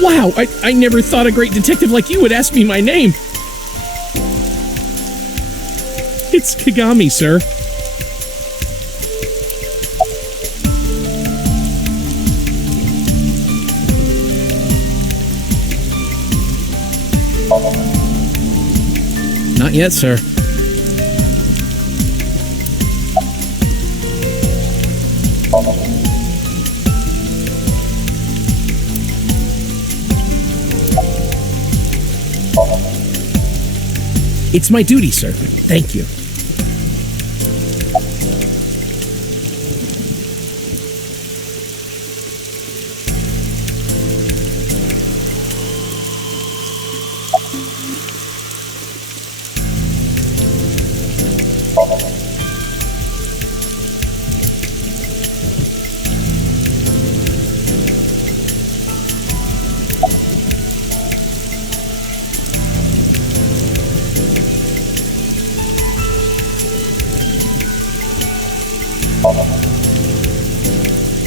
Wow, I never thought a great detective like you would ask me my name. It's Kagami, sir. Not yet, sir. It's my duty, sir. Thank you.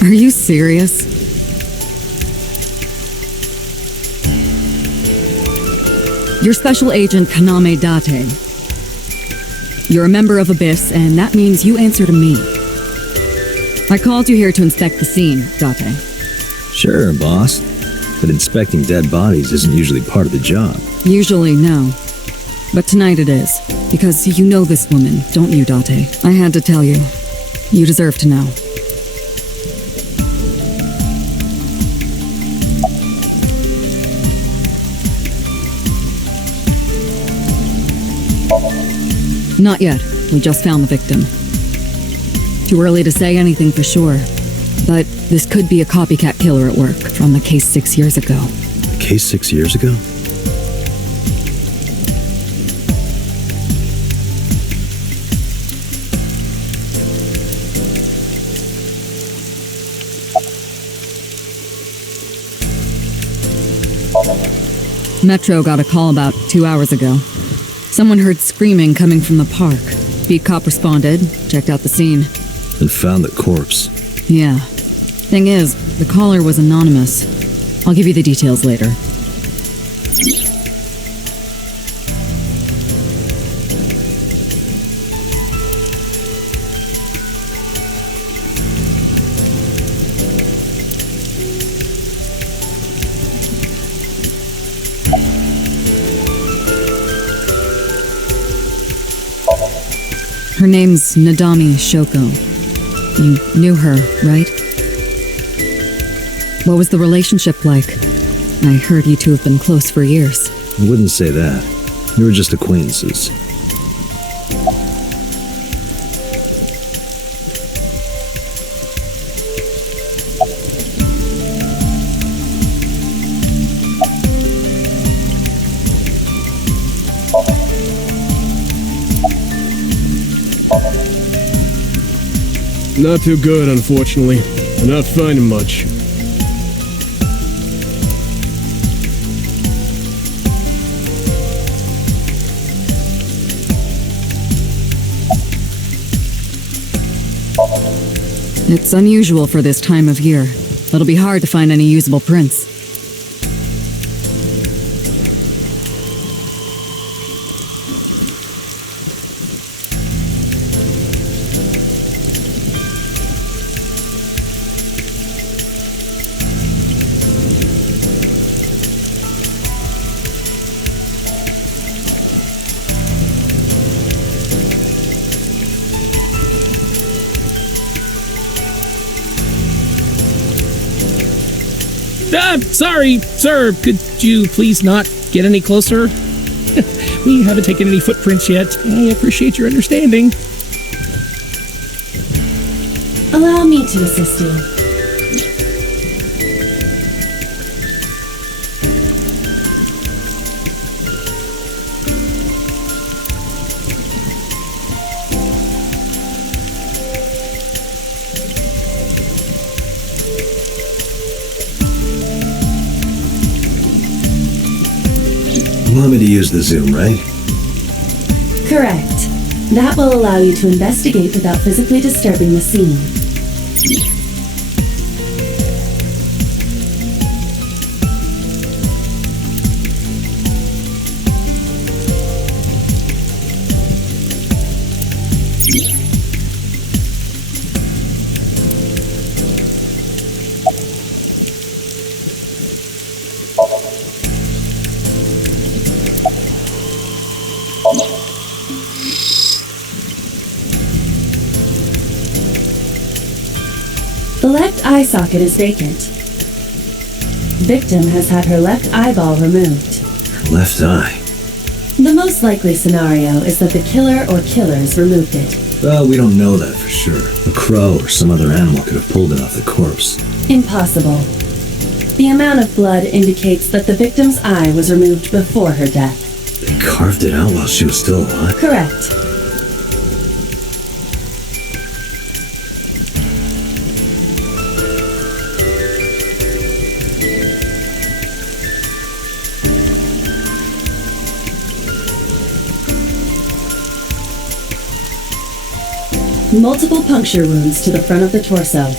Are you serious? You're Special Agent Kaname Date. You're a member of Abyss, and that means you answer to me. I called you here to inspect the scene, Date. Sure, boss. But inspecting dead bodies isn't usually part of the job. Usually, no. But tonight it is. Because you know this woman, don't you, Date? I had to tell you. You deserve to know. Not yet. We just found the victim. Too early to say anything for sure. But this could be a copycat killer at work from the case 6 years ago. A case 6 years ago? Metro got a call about 2 hours ago. Someone heard screaming coming from the park. Beat cop responded, checked out the scene. And found the corpse. Yeah. Thing is, the caller was anonymous. I'll give you the details later. Her name's Nadami Shoko. You knew her, right? What was the relationship like? I heard you two have been close for years. I wouldn't say that. We were just acquaintances. Not too good, unfortunately. I'm not finding much. It's unusual for this time of year. It'll be hard to find any usable prints. Sorry, sir. Could you please not get any closer? We haven't taken any footprints yet. I appreciate your understanding. Allow me to assist you. You want me to use the zoom, right? Correct. That will allow you to investigate without physically disturbing the scene. The left eye socket is vacant. Victim has had her left eyeball removed. Left eye. The most likely scenario is that the killer or killers removed it. Well, we don't know that for sure. A crow or some other animal could have pulled it off the corpse. Impossible. The amount of blood indicates that the victim's eye was removed before her death. They carved it out while she was still alive? Correct. Multiple puncture wounds to the front of the torso.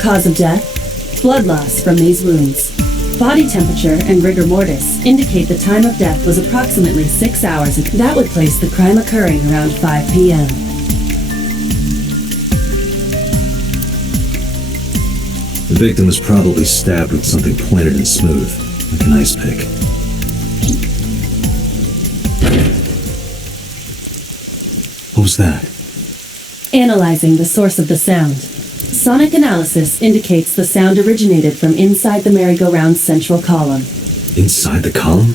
Cause of death? Blood loss from these wounds. Body temperature and rigor mortis indicate the time of death was approximately 6 hours. That would place the crime occurring around 5 p.m. The victim was probably stabbed with something pointed and smooth, like an ice pick. What was that? Analyzing the source of the sound. Sonic analysis indicates the sound originated from inside the merry-go-round's central column. Inside the column?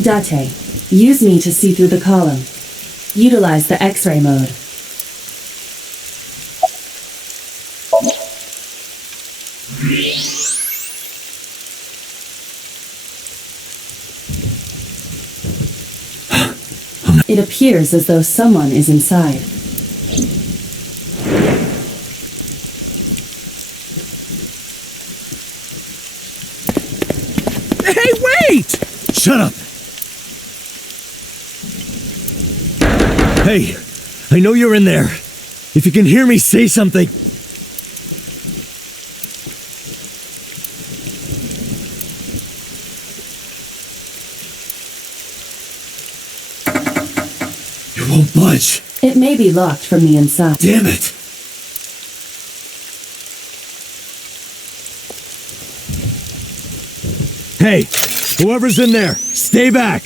Date, use me to see through the column. Utilize the X-ray mode. It appears as though someone is inside. Hey, wait! Shut up! Hey, I know you're in there. If you can hear me, say something. It won't budge. It may be locked from the inside. Damn it! Hey, whoever's in there, stay back!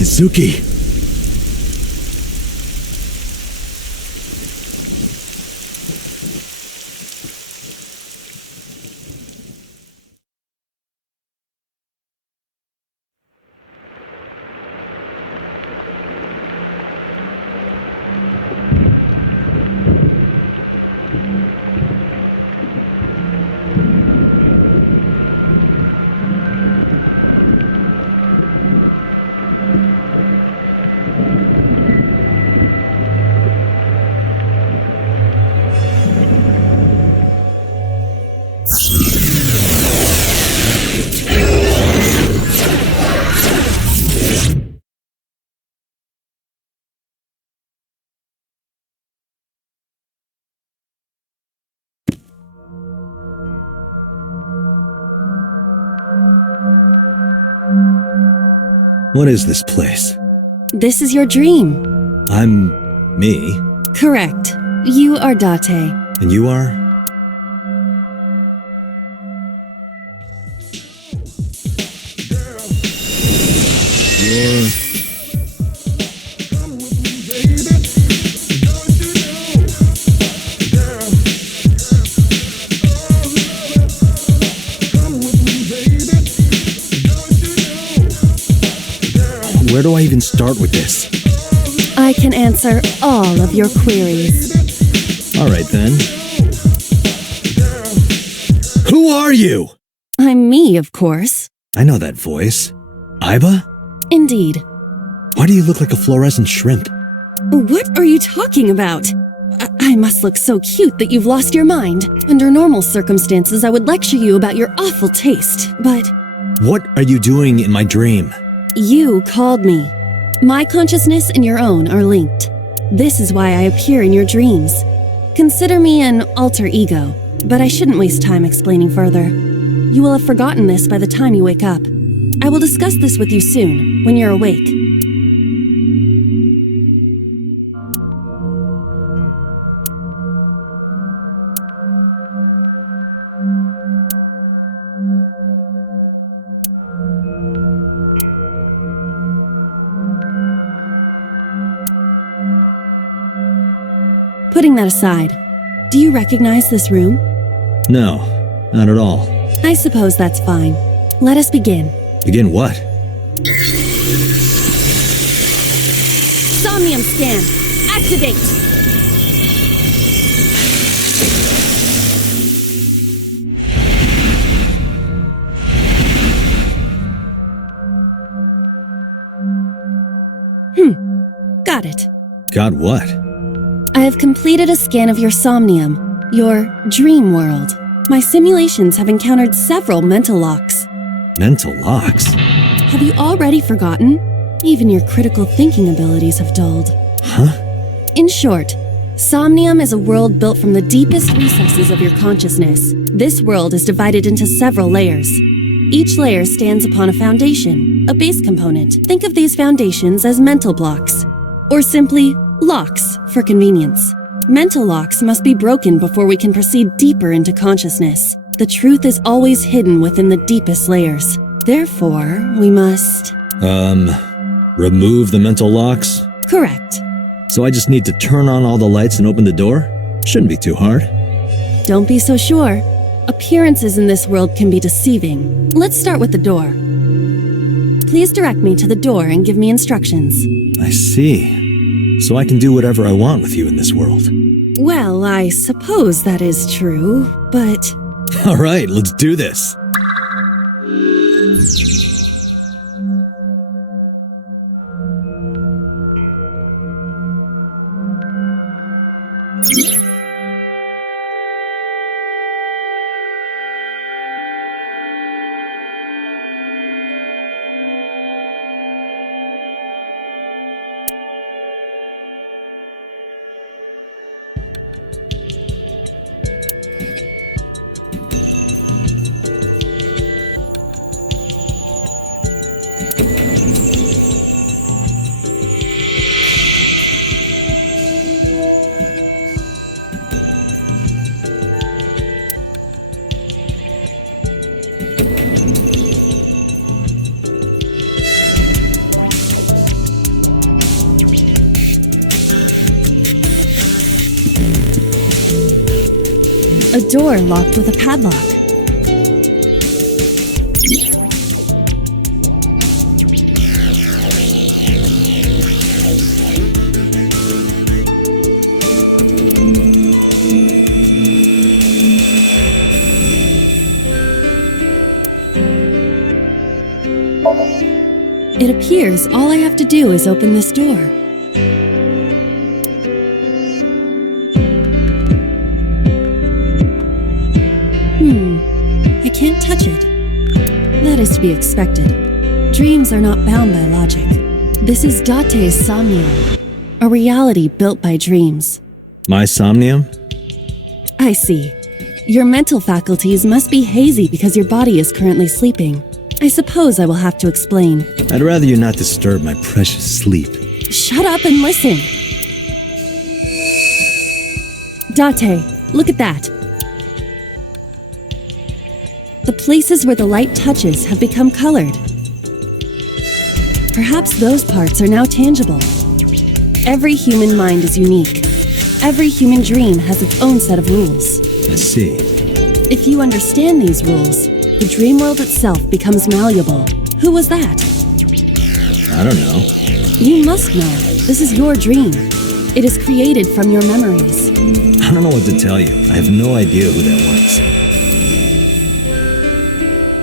Izuki. What is this place? This is your dream. I'm me. Correct. You are Date. And you are? Where do I even start with this? I can answer all of your queries. Alright then. Who are you? I'm me, of course. I know that voice. Iba? Indeed. Why do you look like a fluorescent shrimp? What are you talking about? I must look so cute that you've lost your mind. Under normal circumstances, I would lecture you about your awful taste, but... What are you doing in my dream? You called me. My consciousness and your own are linked. This is why I appear in your dreams. Consider me an alter ego, but I shouldn't waste time explaining further. You will have forgotten this by the time you wake up. I will discuss this with you soon, when you're awake. Putting that aside, do you recognize this room? No, not at all. I suppose that's fine. Let us begin. Begin what? Somnium scan. Activate. Got it. Got what? I have completed a scan of your somnium, your dream world. My simulations have encountered several mental locks. Mental locks? Have you already forgotten? Even your critical thinking abilities have dulled. Huh? In short, Somnium is a world built from the deepest recesses of your consciousness. This world is divided into several layers. Each layer stands upon a foundation, a base component. Think of these foundations as mental blocks, or simply locks for convenience. Mental locks must be broken before we can proceed deeper into consciousness. The truth is always hidden within the deepest layers. Therefore, we must... remove the mental locks? Correct. So I just need to turn on all the lights and open the door? Shouldn't be too hard. Don't be so sure. Appearances in this world can be deceiving. Let's start with the door. Please direct me to the door and give me instructions. I see. So I can do whatever I want with you in this world. Well, I suppose that is true, but... All right, let's do this. A door locked with a padlock. It appears all I have to do is open this door. I can't touch it. That is to be expected. Dreams are not bound by logic. This is Date's Somnium, a reality built by dreams. My Somnium? I see. Your mental faculties must be hazy because your body is currently sleeping. I suppose I will have to explain. I'd rather you not disturb my precious sleep. Shut up and listen. Date, look at that. The places where the light touches have become colored. Perhaps those parts are now tangible. Every human mind is unique. Every human dream has its own set of rules. I see. If you understand these rules, the dream world itself becomes malleable. Who was that? I don't know. You must know. This is your dream. It is created from your memories. I don't know what to tell you. I have no idea who that was.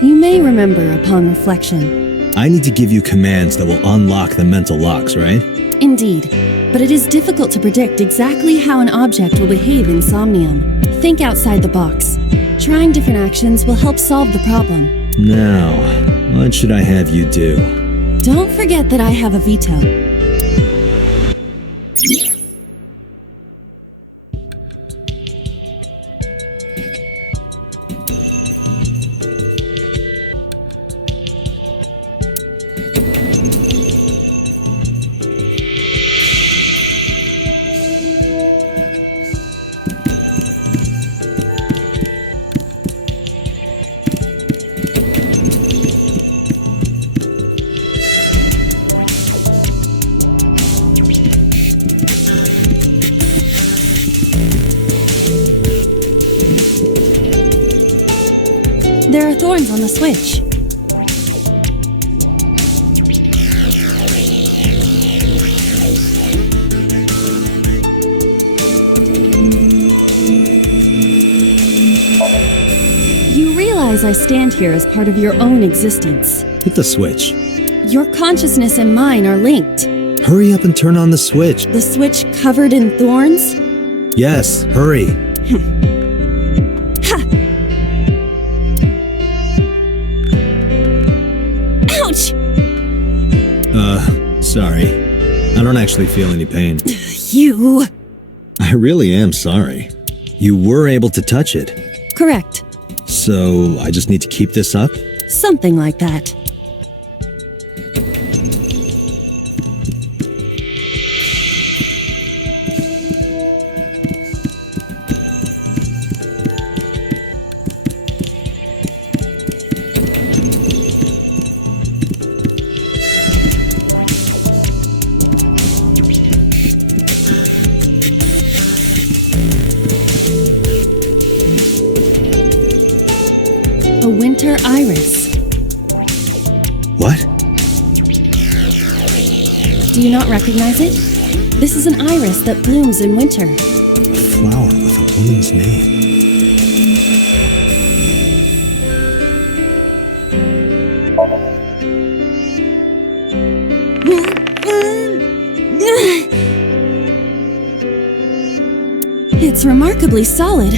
You may remember upon reflection. I need to give you commands that will unlock the mental locks, right? Indeed, but it is difficult to predict exactly how an object will behave in Somnium. Think outside the box. Trying different actions will help solve the problem. Now, what should I have you do? Don't forget that I have a veto. There are thorns on the switch. You realize I stand here as part of your own existence. Hit the switch. Your consciousness and mine are linked. Hurry up and turn on the switch. The switch covered in thorns? Yes, hurry. Ouch! Sorry. I don't actually feel any pain. You... I really am sorry. You were able to touch it. Correct. So, I just need to keep this up? Something like that. A winter iris. What? Do you not recognize it? This is an iris that blooms in winter. A flower with a woman's name. It's remarkably solid.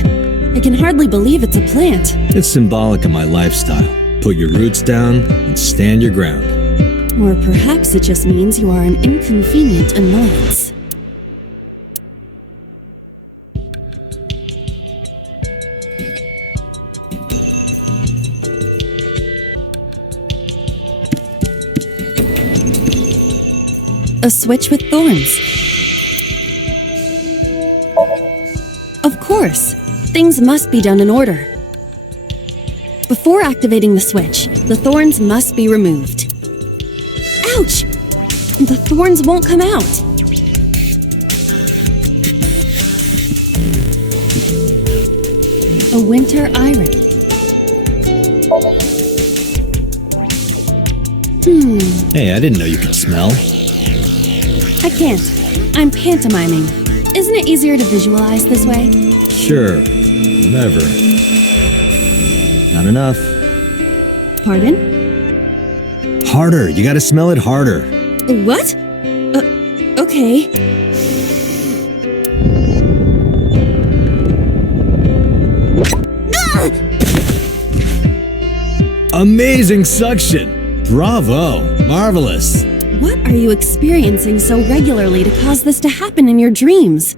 I can hardly believe it's a plant. It's symbolic of my lifestyle. Put your roots down and stand your ground. Or perhaps it just means you are an inconvenient annoyance. A switch with thorns. Of course. Things must be done in order. Before activating the switch, the thorns must be removed. Ouch! The thorns won't come out. A winter iris. Hey, I didn't know you could smell. I can't. I'm pantomiming. Isn't it easier to visualize this way? Sure. Whatever. Not enough. Pardon? Harder. You gotta smell it harder. What? Okay. Amazing suction! Bravo! Marvelous! What are you experiencing so regularly to cause this to happen in your dreams?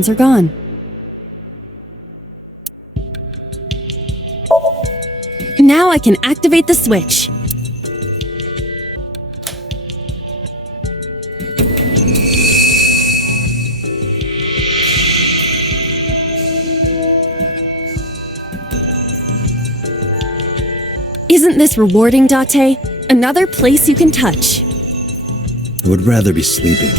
ones are gone. Now I can activate the switch. Isn't this rewarding, Date? Another place you can touch. I would rather be sleeping.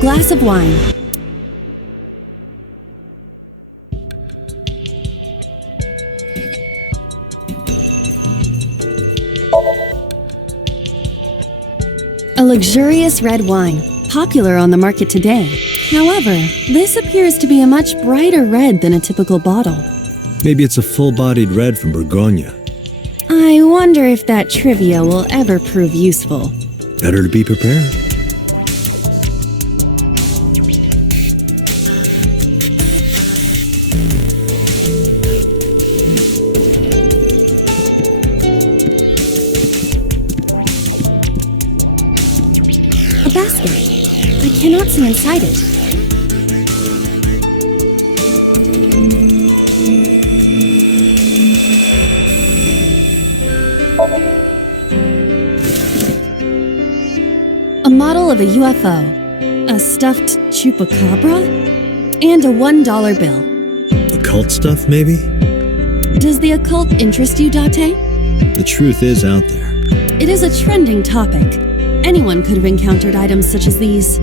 Glass of wine. A luxurious red wine, popular on the market today. However, this appears to be a much brighter red than a typical bottle. Maybe it's a full-bodied red from Bourgogne. I wonder if that trivia will ever prove useful. Better to be prepared. I cannot see inside it. A model of a UFO, a stuffed chupacabra, and a $1 bill. Occult stuff, maybe? Does the occult interest you, Date? The truth is out there. It is a trending topic. Anyone could have encountered items such as these.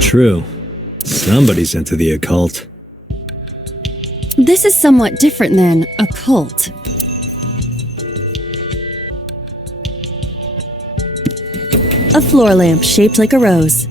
True. Somebody's into the occult. This is somewhat different than a cult. A floor lamp shaped like a rose.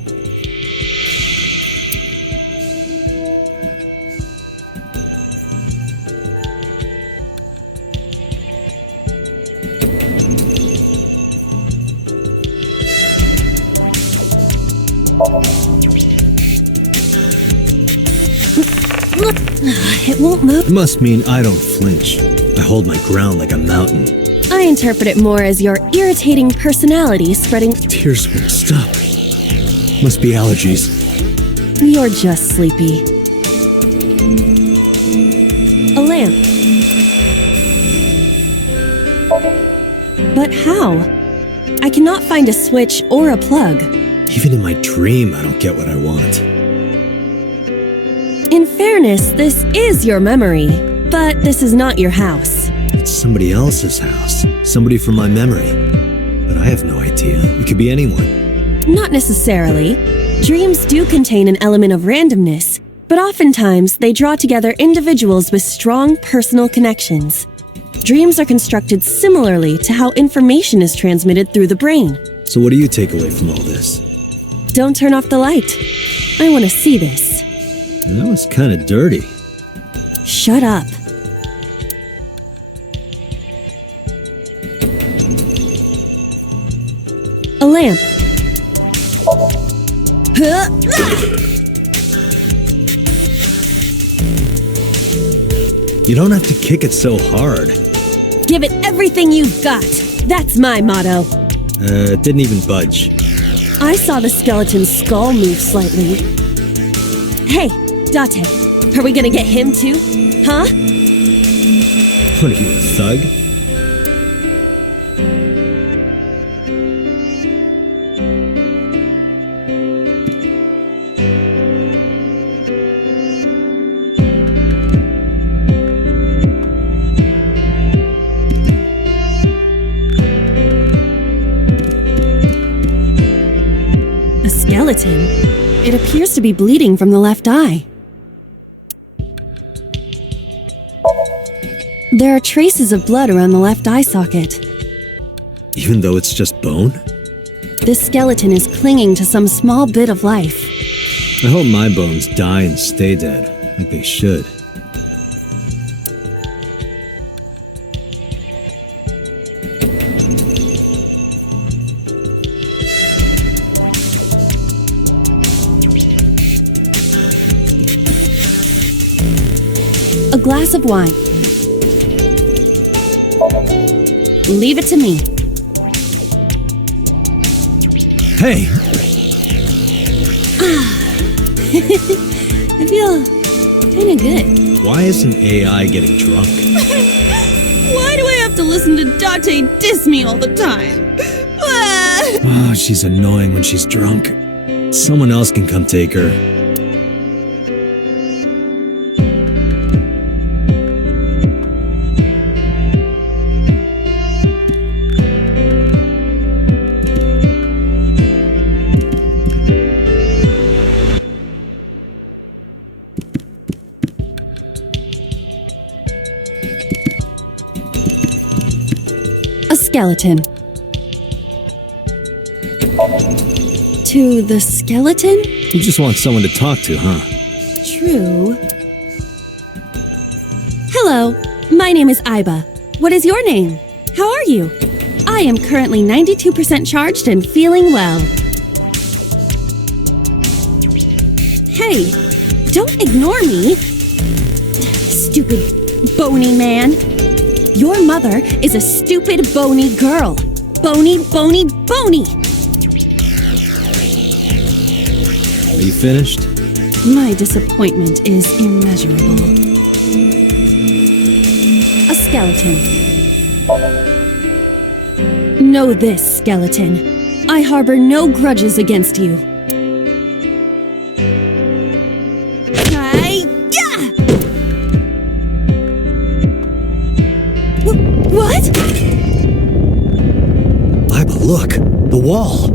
It won't move. It must mean I don't flinch. I hold my ground like a mountain. I interpret it more as your irritating personality spreading. Tears won't stop. Must be allergies. You're just sleepy. A lamp. But how? I cannot find a switch or a plug. Even in my dream, I don't get what I want. In fairness, this is your memory, but this is not your house. It's somebody else's house. Somebody from my memory. But I have no idea. It could be anyone. Not necessarily. Dreams do contain an element of randomness, but oftentimes they draw together individuals with strong personal connections. Dreams are constructed similarly to how information is transmitted through the brain. So what do you take away from all this? Don't turn off the light. I want to see this. That was kind of dirty. Shut up. A lamp. You don't have to kick it so hard. Give it everything you've got. That's my motto. It didn't even budge. I saw the skeleton's skull move slightly. Hey, Date, are we gonna get him too? Huh? What are you, a thug? A skeleton? It appears to be bleeding from the left eye. There are traces of blood around the left eye socket. Even though it's just bone? This skeleton is clinging to some small bit of life. I hope my bones die and stay dead, like they should. A glass of wine. Leave it to me. Hey! I feel kinda good. Why isn't AI getting drunk? Why do I have to listen to Date diss me all the time? Oh, she's annoying when she's drunk. Someone else can come take her. Skeleton. To the skeleton? You just want someone to talk to, huh? True. Hello, my name is Iba. What is your name? How are you? I am currently 92% charged and feeling well. Hey, don't ignore me. Stupid bony man. Your mother is a stupid, bony girl. Bony, bony, bony! Are you finished? My disappointment is immeasurable. A skeleton. Know this, skeleton. I harbor no grudges against you. What? Iba, look! The wall!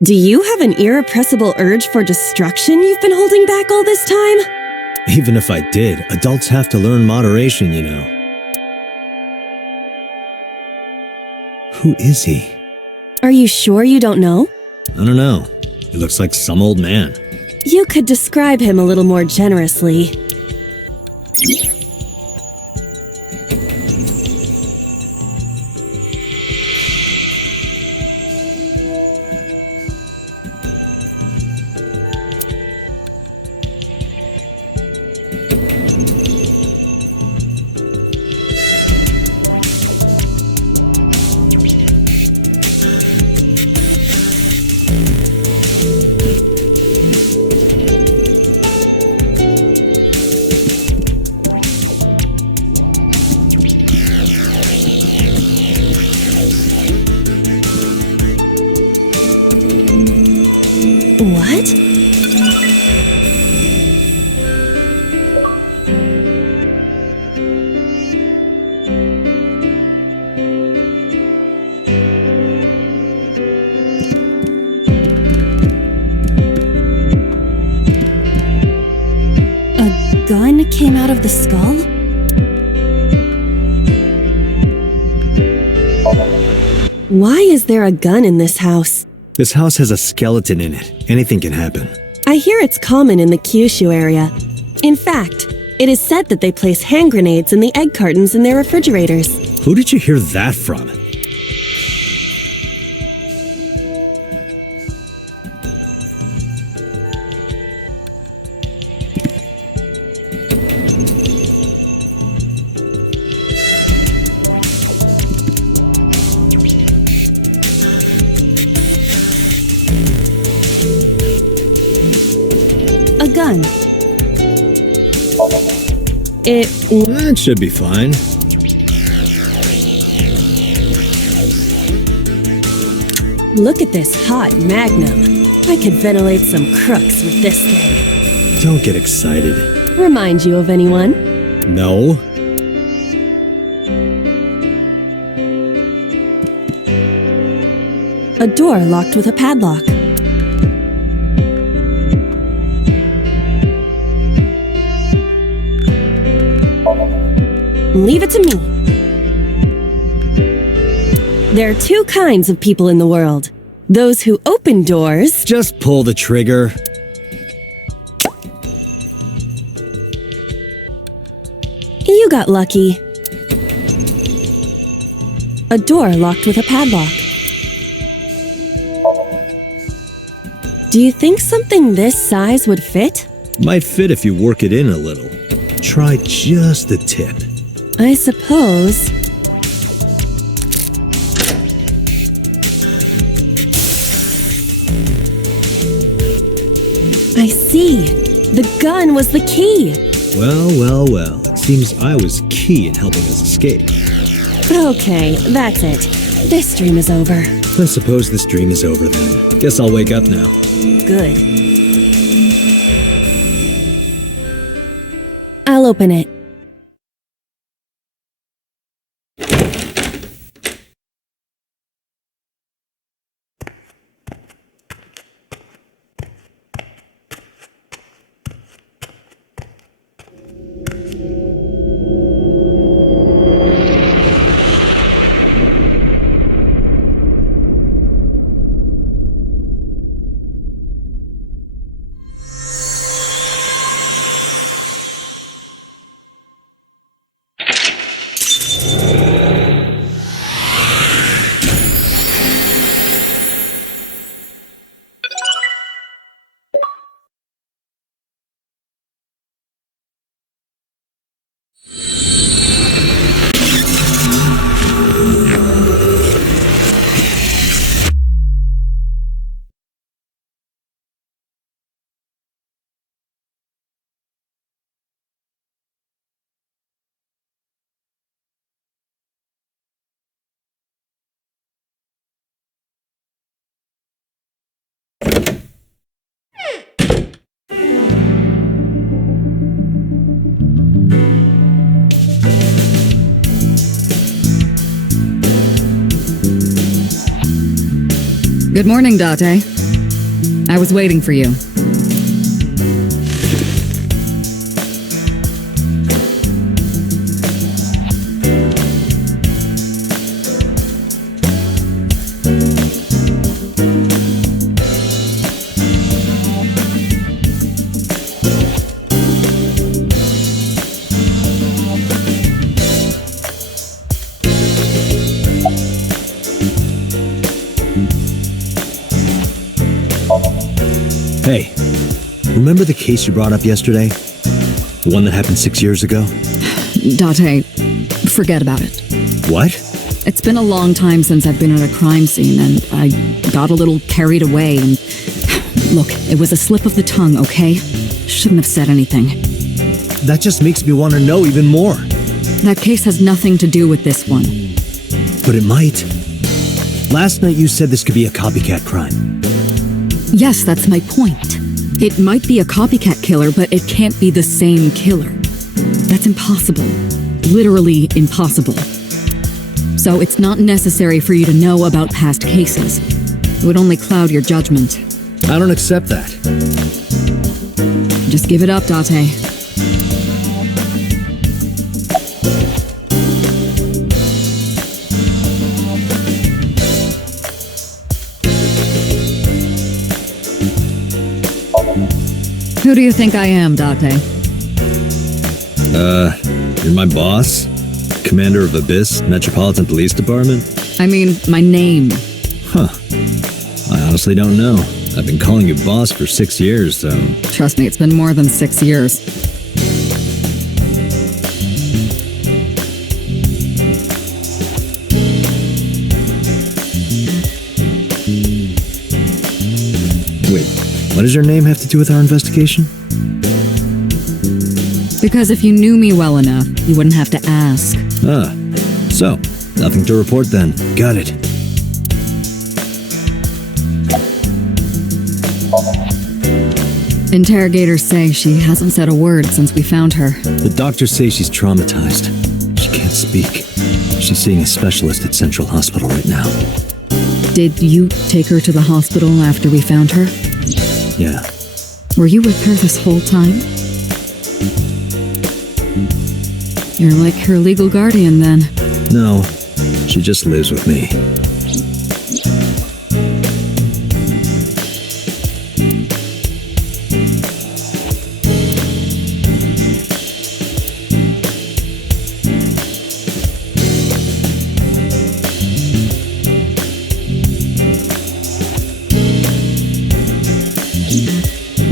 Do you have an irrepressible urge for destruction you've been holding back all this time? Even if I did, adults have to learn moderation, you know. Who is he? Are you sure you don't know? I don't know. He looks like some old man. You could describe him a little more generously. What? A gun came out of the skull? Why is there a gun in this house? This house has a skeleton in it. Anything can happen. I hear it's common in the Kyushu area. In fact, it is said that they place hand grenades in the egg cartons in their refrigerators. Who did you hear that from? gun? That should be fine. Look at this hot magnum. I could ventilate some crooks with this thing. Don't get excited. Remind you of anyone? No. A door locked with a padlock. Leave it to me. There are two kinds of people in the world. Those who open doors. Just pull the trigger. You got lucky. A door locked with a padlock. Do you think something this size would fit? Might fit if you work it in a little. Try just the tip. I suppose. I see. The gun was the key. Well. It seems I was key in helping us escape. Okay, that's it. This dream is over. I suppose this dream is over then. Guess I'll wake up now. Good. I'll open it. Good morning, Date. I was waiting for you. Hey, remember the case you brought up yesterday? The one that happened 6 years ago? Date, forget about it. What? It's been a long time since I've been at a crime scene, and I got a little carried away, and... Look, it was a slip of the tongue, okay? Shouldn't have said anything. That just makes me want to know even more. That case has nothing to do with this one. But it might. Last night you said this could be a copycat crime. Yes, that's my point. It might be a copycat killer, but it can't be the same killer. That's impossible. Literally impossible. So it's not necessary for you to know about past cases. It would only cloud your judgment. I don't accept that. Just give it up, Date. Who do you think I am, Date? You're my boss? Commander of Abyss, Metropolitan Police Department? I mean, my name. Huh. I honestly don't know. I've been calling you boss for 6 years, so... Trust me, it's been more than 6 years. Wait, what does your name have to do with our investigation? Because if you knew me well enough, you wouldn't have to ask. Ah, so, nothing to report then. Got it. Interrogators say she hasn't said a word since we found her. The doctors say she's traumatized. She can't speak. She's seeing a specialist at Central Hospital right now. Did you take her to the hospital after we found her? Yeah. Were you with her this whole time? You're like her legal guardian then. No, she just lives with me.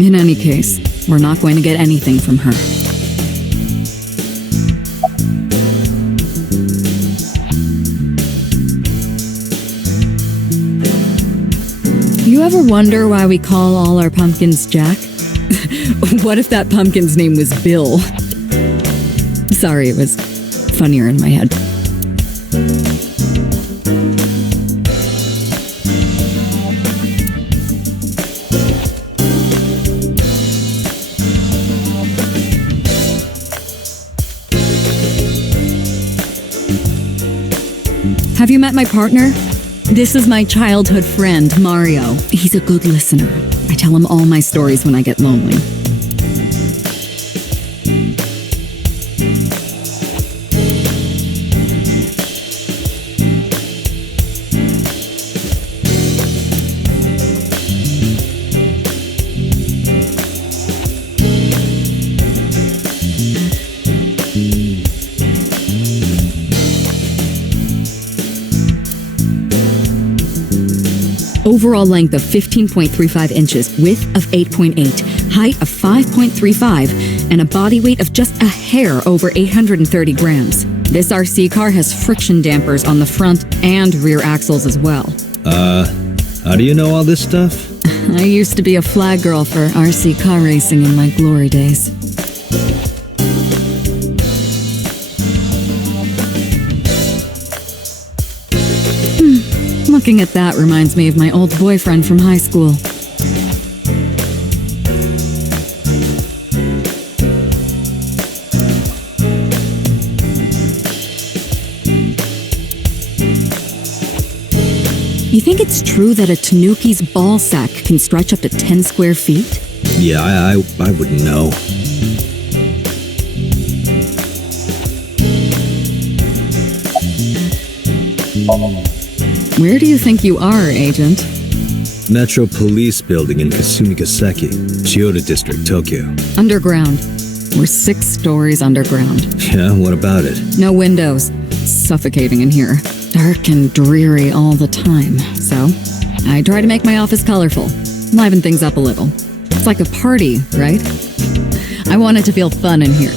In any case, we're not going to get anything from her. You ever wonder why we call all our pumpkins Jack? What if that pumpkin's name was Bill? Sorry, it was funnier in my head. Have you met my partner? This is my childhood friend, Mario. He's a good listener. I tell him all my stories when I get lonely. Overall length of 15.35 inches, width of 8.8, height of 5.35, and a body weight of just a hair over 830 grams. This RC car has friction dampers on the front and rear axles as well. How do you know all this stuff? I used to be a flag girl for RC car racing in my glory days. Looking at that reminds me of my old boyfriend from high school. You think it's true that a tanuki's ball sack can stretch up to 10 square feet? Yeah, I wouldn't know. Where do you think you are, Agent? Metro Police Building in Kasumigaseki, Chiyoda District, Tokyo. Underground. We're 6 stories underground. Yeah, what about it? No windows. Suffocating in here. Dark and dreary all the time. So, I try to make my office colorful. Liven things up a little. It's like a party, right? I want it to feel fun in here.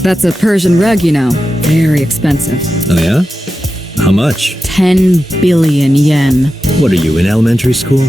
That's a Persian rug, you know. Very expensive. Oh yeah? How much? 10 billion yen. What are you, in elementary school?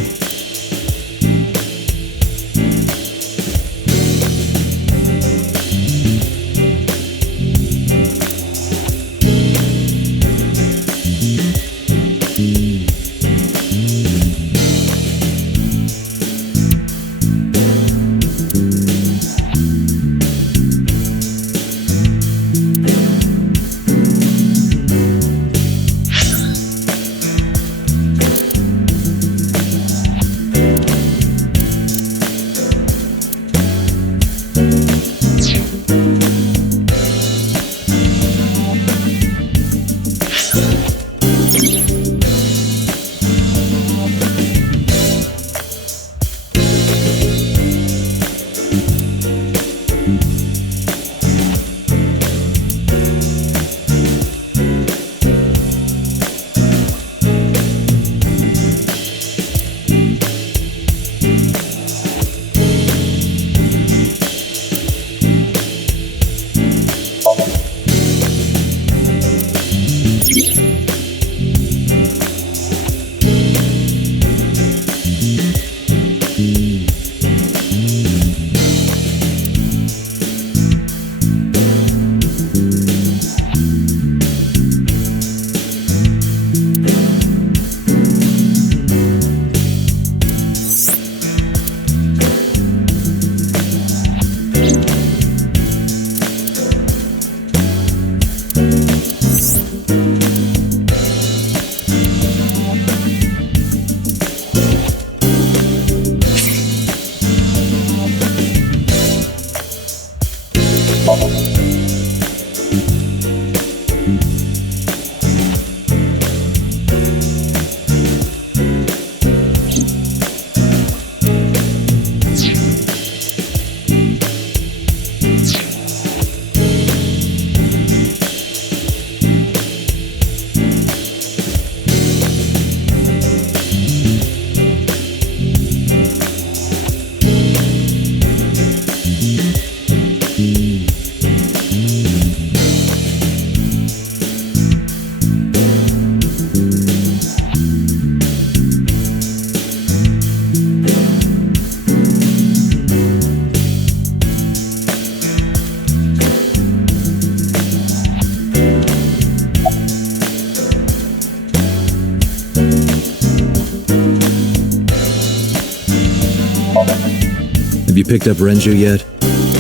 Have you picked up Renju yet?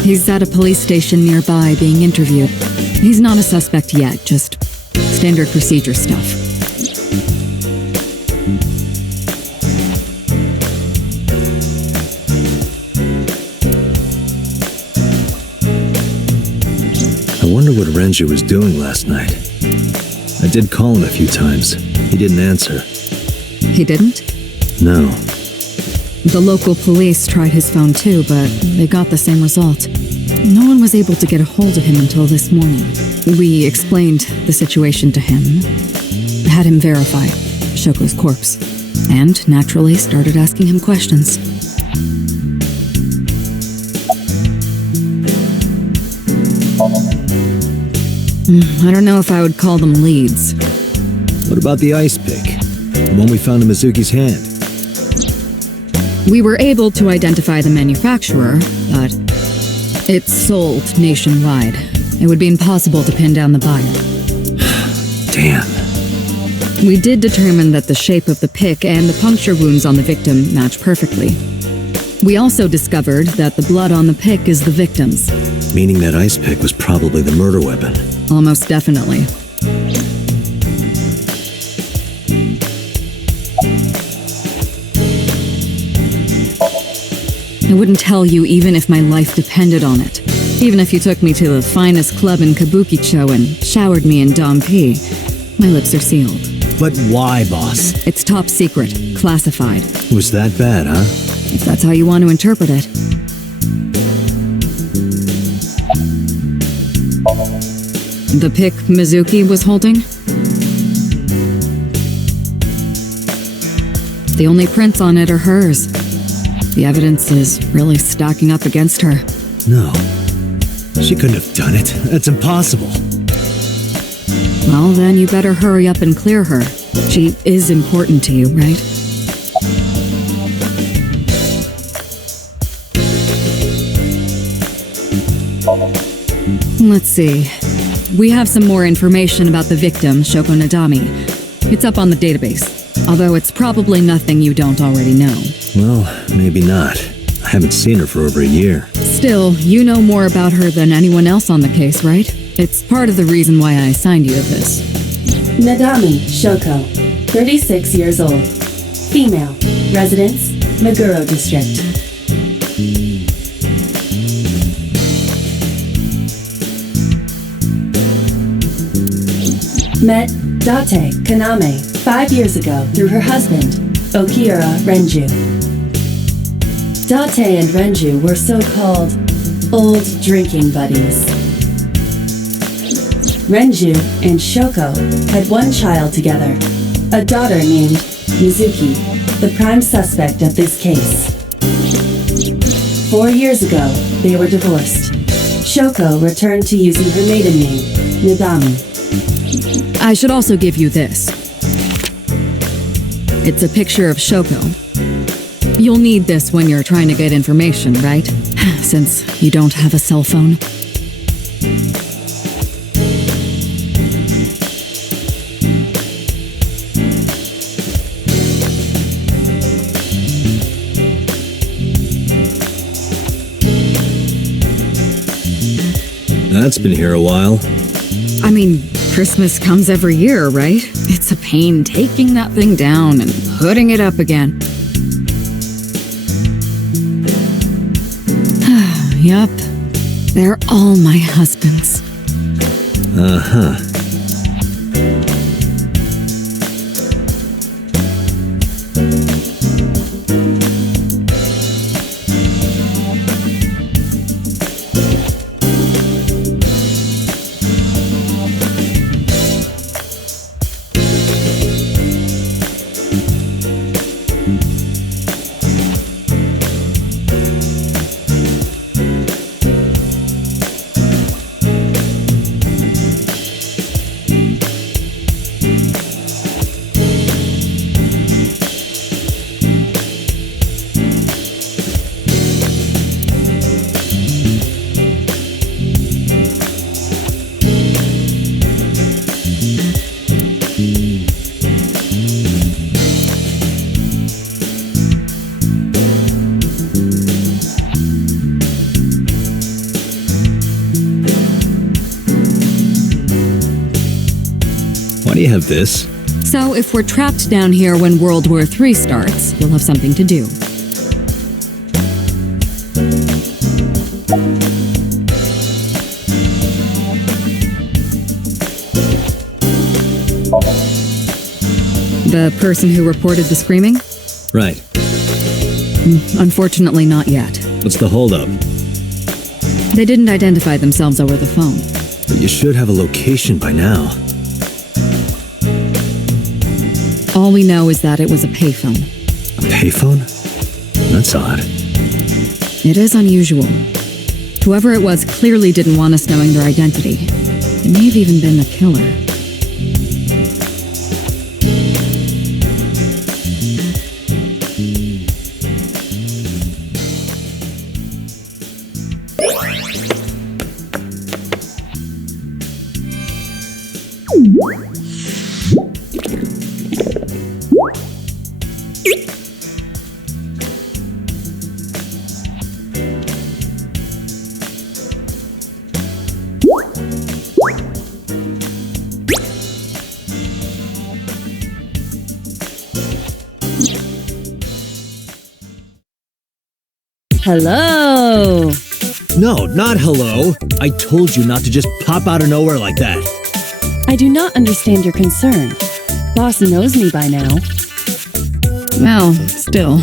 He's at a police station nearby being interviewed. He's not a suspect yet, just standard procedure stuff. I wonder what Renju was doing last night. I did call him a few times. He didn't answer. He didn't? No. The local police tried his phone too, but they got the same result. No one was able to get a hold of him until this morning. We explained the situation to him, had him verify Shoko's corpse, and naturally started asking him questions. I don't know if I would call them leads. What about the ice pick? The one we found in Mizuki's hand? We were able to identify the manufacturer, but it's sold nationwide. It would be impossible to pin down the buyer. Damn. We did determine that the shape of the pick and the puncture wounds on the victim match perfectly. We also discovered that the blood on the pick is the victim's. Meaning that ice pick was probably the murder weapon. Almost definitely. I wouldn't tell you even if my life depended on it. Even if you took me to the finest club in Kabukicho and showered me in Dompi, my lips are sealed. But why, boss? It's top secret, classified. Was that bad, huh? If that's how you want to interpret it. The pick Mizuki was holding? The only prints on it are hers. The evidence is really stacking up against her. No. She couldn't have done it. That's impossible. Well, then you better hurry up and clear her. She is important to you, right? Let's see. We have some more information about the victim, Shoko Nadami. It's up on the database, although it's probably nothing you don't already know. Well, maybe not. I haven't seen her for over a year. Still, you know more about her than anyone else on the case, right? It's part of the reason why I assigned you to this. Nadami Shoko, 36 years old. Female. Residence, Meguro District. Met Date Kaname 5 years ago through her husband, Okira Renju. Date and Renju were so-called old drinking buddies. Renju and Shoko had one child together, a daughter named Mizuki, the prime suspect of this case. 4 years ago, they were divorced. Shoko returned to using her maiden name, Nadami. I should also give you this. It's a picture of Shoko. You'll need this when you're trying to get information, right? Since you don't have a cell phone. That's been here a while. I mean, Christmas comes every year, right? It's a pain taking that thing down and putting it up again. Yup. They're all my husbands. Uh-huh. you have this. So if we're trapped down here when World War III starts, we'll have something to do. The person who reported the screaming? Right. Unfortunately, not yet. What's the holdup? They didn't identify themselves over the phone. But you should have a location by now. All we know is that it was a payphone. A payphone? That's odd. It is unusual. Whoever it was clearly didn't want us knowing their identity. It may have even been the killer. Hello! No, not hello. I told you not to just pop out of nowhere like that. I do not understand your concern. Boss knows me by now. Well, still.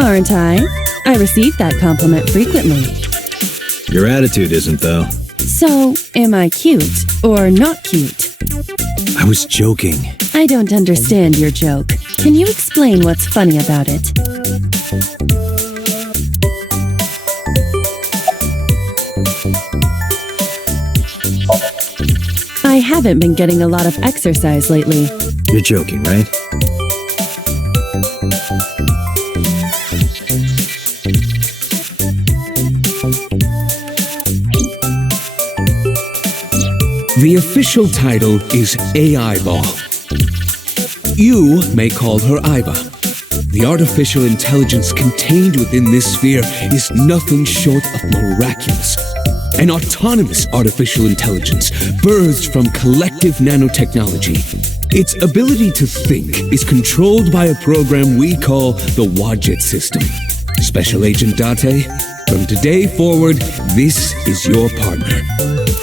Aren't I? I receive that compliment frequently. Your attitude isn't, though. So, am I cute or not cute? I was joking. I don't understand your joke. Can you explain what's funny about it? I haven't been getting a lot of exercise lately. You're joking, right? The official title is AI Ball. You may call her Iva. The artificial intelligence contained within this sphere is nothing short of miraculous. An autonomous artificial intelligence birthed from collective nanotechnology. Its ability to think is controlled by a program we call the Wadjet system. Special Agent Date, from today forward, this is your partner.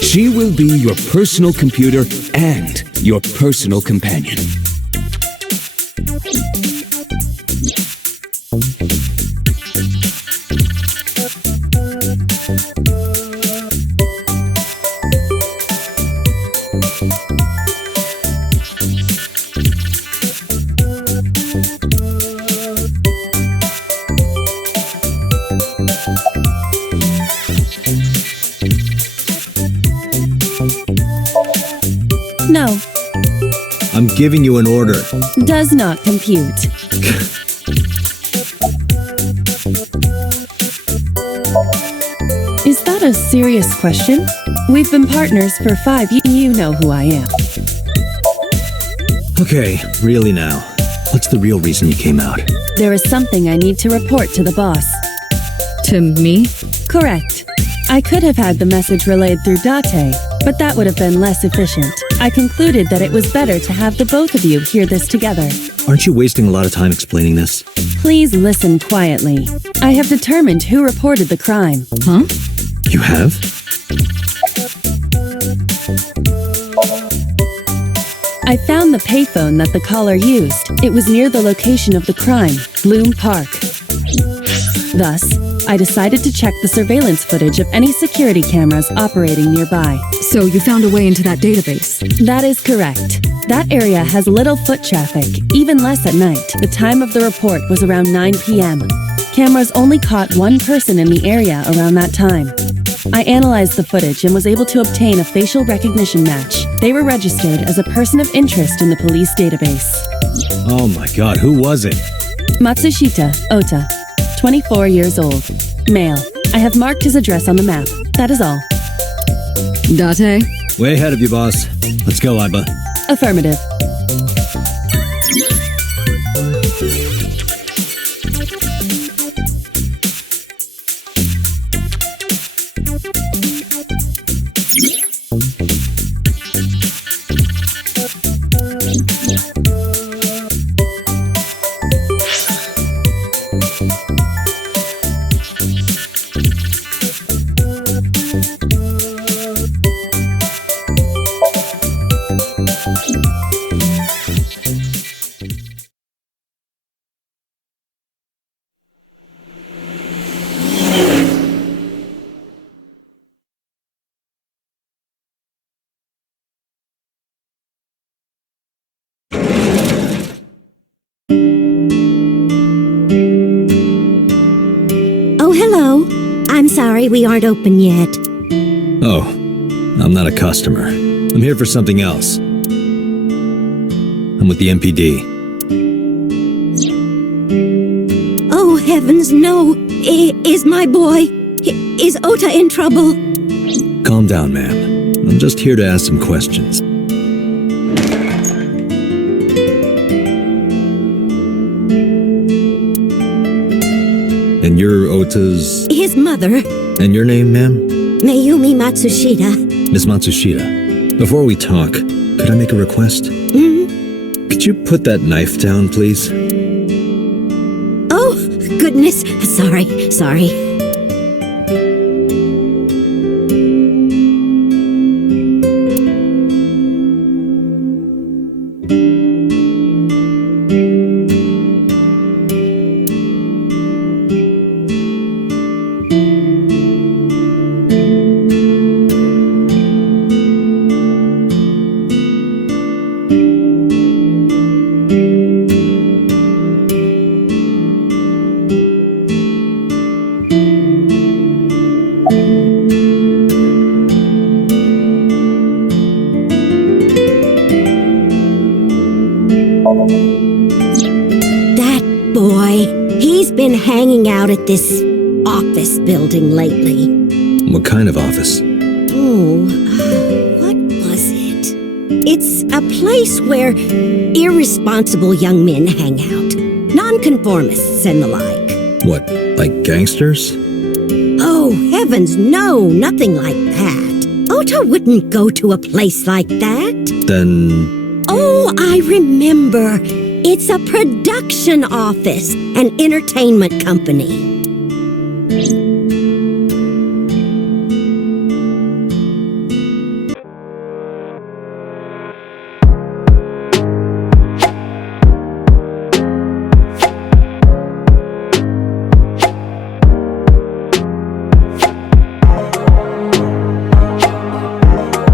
She will be your personal computer and your personal companion. No, I'm giving you an order. does not compute. Is that a serious question? We've been partners for 5 years. You know who I am. Okay, really now. What's the real reason you came out? There is something I need to report to the boss. To me? Correct. I could have had the message relayed through Date, but that would have been less efficient. I concluded that it was better to have the both of you hear this together. Aren't you wasting a lot of time explaining this? Please listen quietly. I have determined who reported the crime. Huh? You have? I found the payphone that the caller used. It was near the location of the crime, Bloom Park. Thus, I decided to check the surveillance footage of any security cameras operating nearby. So you found a way into that database? That is correct. That area has little foot traffic, even less at night. The time of the report was around 9 p.m. Cameras only caught one person in the area around that time. I analyzed the footage and was able to obtain a facial recognition match. They were registered as a person of interest in the police database. Oh my god, who was it? Matsushita Ota, 24 years old, male. I have marked his address on the map. That is all. Date? Way ahead of you, boss. Let's go, Iba. Affirmative. I'm sorry, we aren't open yet. Oh, I'm not a customer. I'm here for something else. I'm with the MPD. Oh, heavens, no. Is my boy... Is Ota in trouble? Calm down, ma'am. I'm just here to ask some questions. And you're Ota's... His mother. And your name, ma'am? Mayumi Matsushita. Miss Matsushita, before we talk, could I make a request? Mm-hmm. Could you put that knife down, please? Oh, goodness. Sorry. That boy, he's been hanging out at this office building lately. What kind of office? Oh, what was it? It's a place where irresponsible young men hang out. Nonconformists and the like. What, like gangsters? Oh, heavens, no, nothing like that. Ota wouldn't go to a place like that. Then... Oh, I remember. It's a production office, an entertainment company.